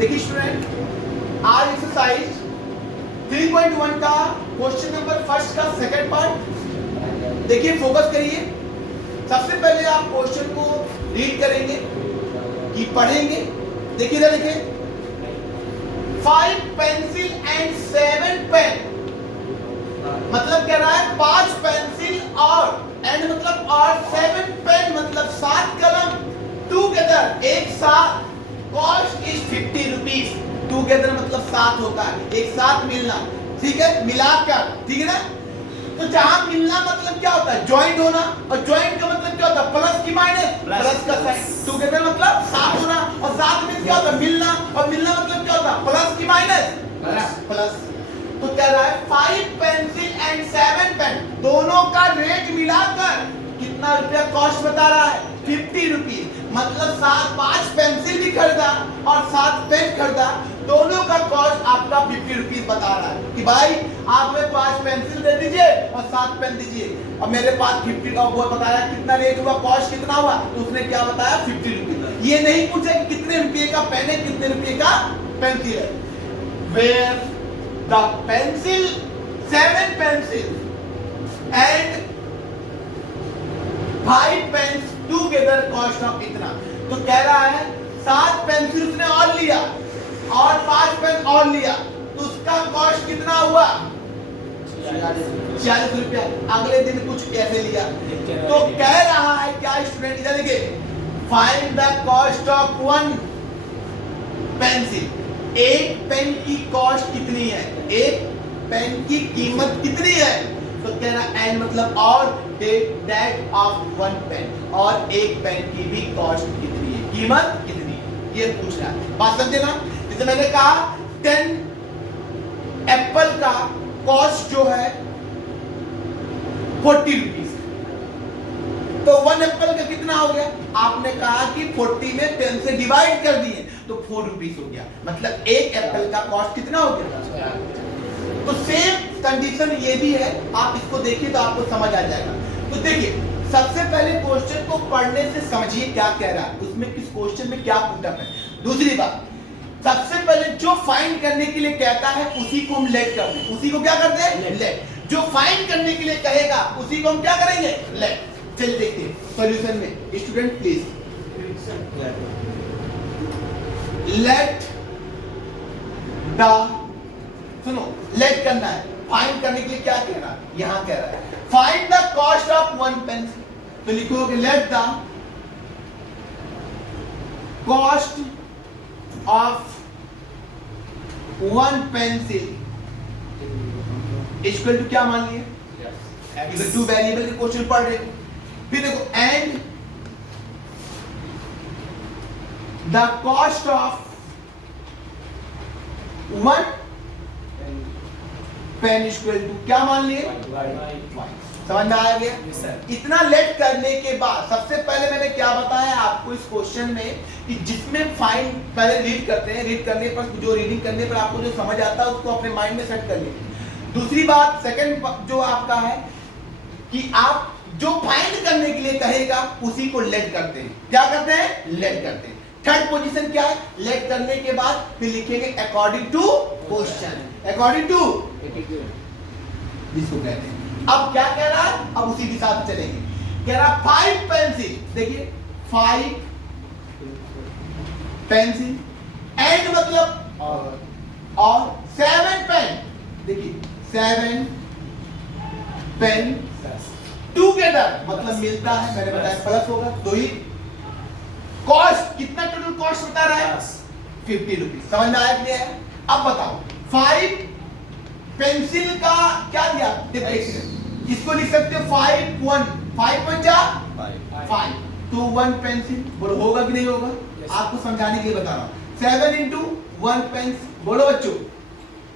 देखिए स्टूडेंट, आज एक्सरसाइज 3.1 का क्वेश्चन नंबर फर्स्ट का सेकंड पार्ट देखिए, फोकस करिए। सबसे पहले आप क्वेश्चन को रीड करेंगे कि पढ़ेंगे। देखिए इधर लिखे 5 पेंसिल एंड 7 पेन, मतलब कह रहा है 5 पेंसिल और एंड मतलब और 7 पेन मतलब 7 कलम टुगेदर एक साथ, कॉस्ट इज 50 रुपीज। टुगेदर मतलब साथ होता है, एक साथ मिलना, ठीक है, मिलाकर, ठीक है ना। तो जहां मिलना मतलब क्या होता है, ज्वाइंट होना, और ज्वाइंट का मतलब क्या होता है, प्लस की माइनस, प्लस का साइन। टुगेदर मतलब साथ होना, और साथ में क्या होता है, मिलना, और मिलना मतलब क्या होता है, प्लस की माइनस प्लस। तो कह रहा है 5 पेंसिल एंड 7 पेन, दोनों का रेट मिलाकर कितना रुपया कॉस्ट बता रहा है, 50 रुपीज। मतलब 5 पेंसिल भी खरीदा और 7 पेन खरीदा, दोनों का कॉस्ट आपका 50 रुपीज बता रहा है कि भाई आप हमें 5 पेंसिल दे दीजिए और 7 पेन दीजिए। और मेरे पास 50 का वो बताया कितना रेट हुआ, कॉस्ट कितना हुआ, तो उसने क्या बताया, 50 रुपीज। ये नहीं पूछा कि कितने रुपये का पेन है, कितने रुपये का पेंसिल है। Where the pencil 7 pencil and 5 pens together cost of इतना। तो कह रहा है 7 पेंसिल उसने और लिया और 5 पेन और लिया, तो उसका कॉस्ट कितना हुआ, 46 रुपया। अगले दिन कुछ ऐसे लिया, तो कह रहा है क्या स्टूडेंट, इधर देखिए, find the cost of 1 pencil. एक पेन की कॉस्ट कितनी है, एक पेन की कीमत कितनी है। तो कह रहा एंड मतलब और दैट ऑफ 1 पेन, और एक पेन की भी कॉस्ट कितनी है, कीमत कितनी है, ये पूछ रहा है। बात समझे ना। जैसे मैंने कहा 10 एप्पल का कॉस्ट जो है 40 रुपीज, तो 1 एप्पल का कितना हो गया, आपने कहा कि 40 में 10 से डिवाइड कर दिए तो 4 रुपीज हो गया, मतलब एक एप्पल का कॉस्ट कितना हो गया। तो सेम कंडीशन ये भी है, आप इसको देखिए तो आपको समझ आ जाएगा। तो देखिए सबसे पहले क्वेश्चन को पढ़ने से समझिए क्या कह रहा है, उसमें किस क्वेश्चन में क्या पुटअप है। दूसरी बात, सबसे पहले जो फाइंड करने के लिए कहता है उसी को हम लेट करते हैं, उसी को क्या करते हैं, लेट। जो फाइंड करने के लिए कहेगा उसी को हम क्या करेंगे, लेट। चलिए देखते हैं सॉल्यूशन में। स्टूडेंट प्लीज लेट द, सुनो, लेट करना है, फाइंड करने के लिए क्या कह रहा है, यहां कह रहा है find the cost of 1 pencil. तो लिखोगे let the cost of 1 pencil equal to क्या मान लिए, इधर 2 वेरिएबल के क्वेश्चन पढ़ रहे। फिर देखो and the cost of 1 pen equal to क्या मान लिए, समझ में आ गया। इतना लेट करने के बाद सबसे पहले मैंने क्या बताया आपको इस क्वेश्चन में कि जिसमें फाइंड पहले रीड करते हैं, रीड करने पर जो रीडिंग करने पर आपको जो समझ आता है उसको अपने माइंड में सेट कर लीजिए। दूसरी बात, सेकंड जो आपका है कि आप जो फाइंड करने के लिए कहेगा उसी को लेट करते हैं, क्या करते हैं, लेट करते हैं। थर्ड पोजीशन क्या है, लेट करने के बाद फिर लिखेंगे according to question, according to जिसको कहते हैं। अब क्या कह रहा है, अब उसी के साथ चलेंगे। कह रहा 5 पेंसिल, देखिए 5 पेंसिल एंड मतलब और 7 पेन, देखिए 7 पेन टुगेदर मतलब मिलता है, मैंने बताया प्लस होगा, तो ही कॉस्ट कितना, टोटल कॉस्ट बता रहा है 50 रुपीज। समझ में आया कि नहीं आया। अब बताओ 5 पेंसिल का क्या दिया, इसको लिख सकते हो 5 1 5 5, तो 1 पेंसिल, बोलो होगा कि नहीं होगा, आपको समझाने के लिए बता रहा हूं। 7 इंटू 1 पेंसिल, बोलो बच्चों,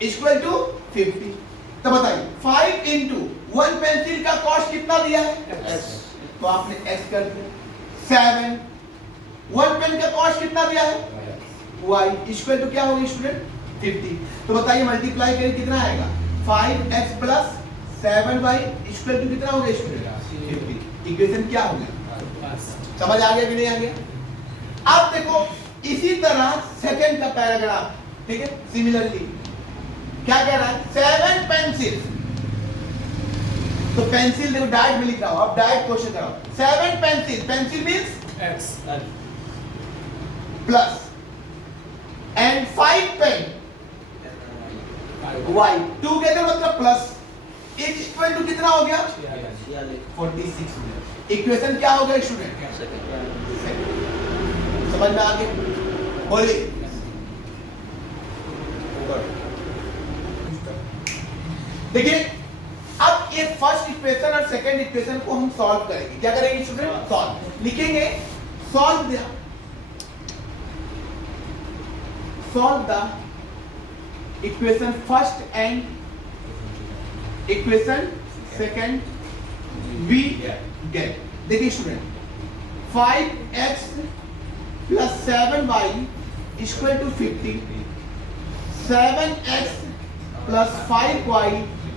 इक्वल टू 50। तो बताइए 5 इंटू 1 पेंसिल का कॉस्ट कितना दिया है, तो आपने x कर दिया। 7 1 पेन का कॉस्ट कितना दिया है, y इक्वल टू क्या होगा स्टूडेंट, 50। तो बताइए मल्टीप्लाई करें कितना आएगा, 5x plus 7y equal to कितना हो गया स्टूडेंट, 50। इक्वेशन क्या हो गया, समझ आ गया कि नहीं आ गया। अब देखो इसी तरह सेकंड का पैराग्राफ, ठीक है, सिमिलरली क्या कह रहा है, 7 पेंसिल, तो पेंसिल देखो डायरेक्ट में लिख रहा हूं, अब डायरेक्ट क्वेश्चन कर रहा हूं, 7 pencil, pencil means X. Plus and 5 pen y together मतलब प्लस इज इक्वल टू कितना हो गया 46। इक्वेशन क्या हो गया स्टूडेंट, समझ में आ गया, बोलिए। देखिए अब ये फर्स्ट इक्वेशन और सेकंड इक्वेशन को हम सॉल्व करेंगे, क्या करेंगे स्टूडेंट, सॉल्व लिखेंगे, solve the equation first and equation second we get. देखिए student 5x plus 7y equal to 50, 7x plus 5y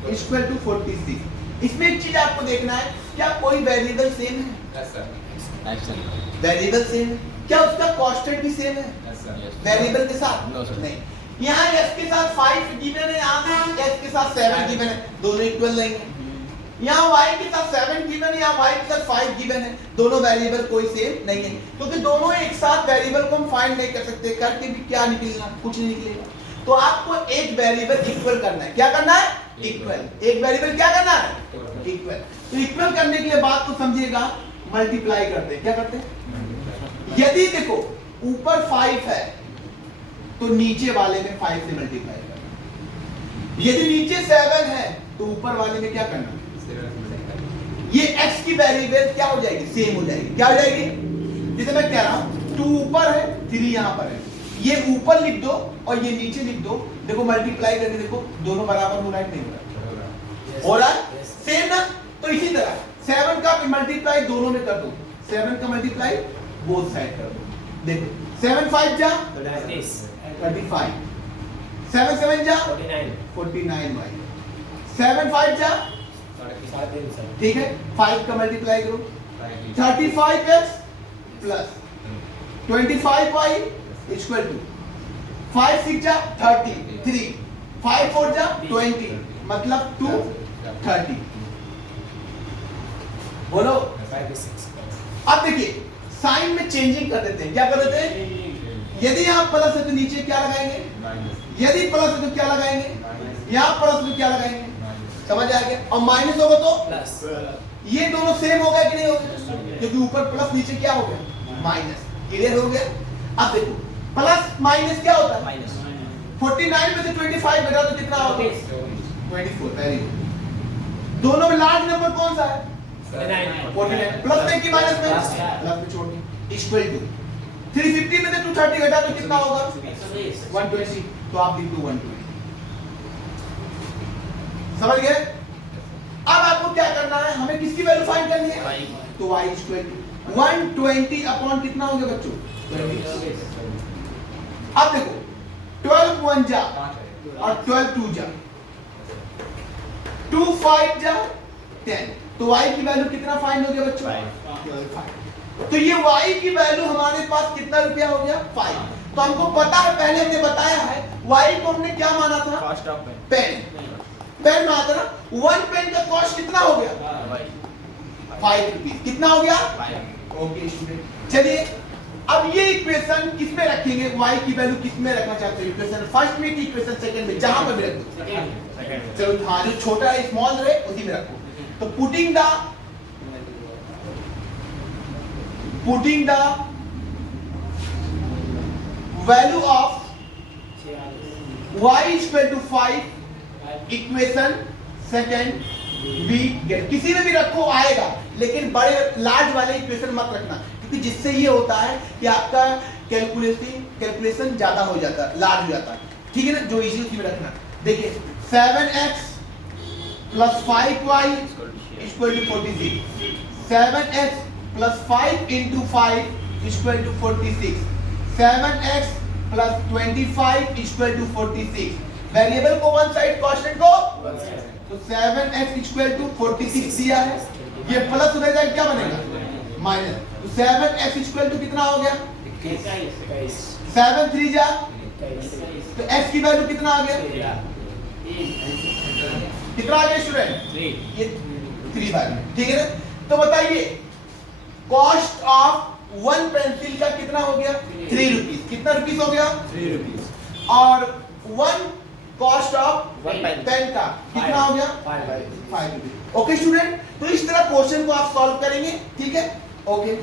equal to 46। इसमें एक चीज आपको देखना है, क्या कोई वेरिएबल सेम है, वेरिएबल सेम है, क्या उसका कांस्टेंट भी सेम है वेरिएबल के साथ, नहीं। यहाँ x के साथ 5 गिवन है, यहाँ x के साथ 7 गिवन है, दोनों इक्वल लेंगे। यहाँ y के साथ 7 गिवन है, यहाँ y के साथ 5 गिवन है, दोनों वेरिएबल कोई सेम नहीं है, क्योंकि दोनों एक साथ वेरिएबल को हम फाइंड नहीं कर सकते, करके भी क्या निकलेगा, कुछ नहीं निकलेगा। तो आपको एक वेरिएबल इक्वल करना है, क्या करना है, इक्वल, एक वेरिएबल क्या करना है, इक्वल। तो इक्वल करने के लिए बात को समझिएगा, मल्टीप्लाई करते हैं, क्या करते हैं, यदि देखो ऊपर 5 है तो नीचे वाले में 5 से मल्टीप्लाई करना, यदि नीचे 7 है तो ऊपर वाले में क्या करना, ये x की वेरिएबल क्या हो जाएगी, सेम हो जाएगी, क्या हो जाएगी, जैसे मैं कह रहा हूं 2 ऊपर है 3 यहां पर है, ये ऊपर लिख दो और ये नीचे लिख दो, देखो मल्टीप्लाई करके देखो दोनों बराबर हो रहा है, नहीं हो रहा है, सेम ना। तो इसी तरह 7 का मल्टीप्लाई दोनों में कर दो, 7 का मल्टीप्लाई बोथ साइड कर दो, देखो 7 5 जा 35, 7 7 जा 49 y, 7 5 जा, ठीक है, 5 का मल्टीप्लाई करो 35x plus 25y equal to 5 6 जा 33, 5 4 जा 20, मतलब 230। बोलो, अब देखिए साइन में चेंजिंग कर देते हैं, क्या कर देते हैं, यदि यहाँ प्लस है तो नीचे क्या लगाएंगे, यदि प्लस है तो क्या लगाएंगे, यहाँ प्लस तो क्या लगाएंगे, समझ आ गया, और माइनस होगा तो प्लस, ये दोनों सेम हो गया कि नहीं हो गया, क्योंकि ऊपर प्लस नीचे क्या हो गया माइनस, क्लियर हो गया। अब देखो प्लस माइनस क्या होता है, 49 में से 25 बेटा तो कितना होगा 24, वेरी गुड। दोनों में लार्ज नंबर कौन सा है 49, प्लस में कि माइनस में, प्लस में छोड़ के इक्वल टू 350 में से 230 घटा तो कितना होगा 120, तो आप लिख दो 120, समझ गए। अब आपको क्या करना है, हमें किसकी वैल्यू फाइंड करनी है, तो y इक्वल टू 120 अपॉन कितना हो गया बच्चों 20। अब देखो 12 1 जा और 12 2 जा, 2 5 जा 10, तो y की वैल्यू कितना फाइंड हो गया बच्चों 5। तो ये y की वैल्यू हमारे पास कितना रुपया हो गया 5। तो हमको पता है, पहले हमने बताया है y को हमने क्या माना था, कॉस्ट ऑफ पेन, पेन माना था ना, 1 पेन का कॉस्ट कितना हो गया 5 रुपीस, कितना हो गया, ओके स्टूडेंट। चलिए अब ये इक्वेशन किसमें रखेंगे, y की वैल्यू किसमें रखना चाहते हो, इक्वेशन फर्स्ट में कि इक्वेशन सेकंड में, जहां पर भी रख दो, चलो हाँ जो छोटा है स्मॉल रहे उसी में रखो। तो putting the value of y equal to 5 equation second we get, किसी में भी रखो आएगा, लेकिन बड़े लार्ज वाले इक्वेशन मत रखना, क्योंकि जिससे ये होता है कि आपका कैलकुलेशन ज्यादा हो जाता है, लार्ज हो जाता है, ठीक है ना, जो इजी उसी में रखना। देखिए 7x plus 5y equal to 46, 7x plus 5 into 5 equal to 46, 7x plus 25 equal to 46, variable को वन साइड, कांस्टेंट को वन साइड, तो 7x इक्वल टू 46 दिया है, ये प्लस हो जाएगा क्या बनेगा माइनस, तो 7x इक्वल टू कितना हो गया 21, 7 3 जा, तो x की वैल्यू कितना आ गया? कितना आ गया स्टूडेंट? ये 3 वैल्यू, ठीक है ना? तो बताइए कॉस्ट ऑफ 1 पेंसिल का कितना हो गया? 3 रुपीस। कितना रुपीस हो गया? 3 रुपीस। और 1 कॉस्ट ऑफ पेन का कितना हो गया? 5 5 रुपीस। ओके स्टूडेंट, तो इस तरह क्वेश्चन को आप सॉल्व करेंगे, ठीक है? ओके।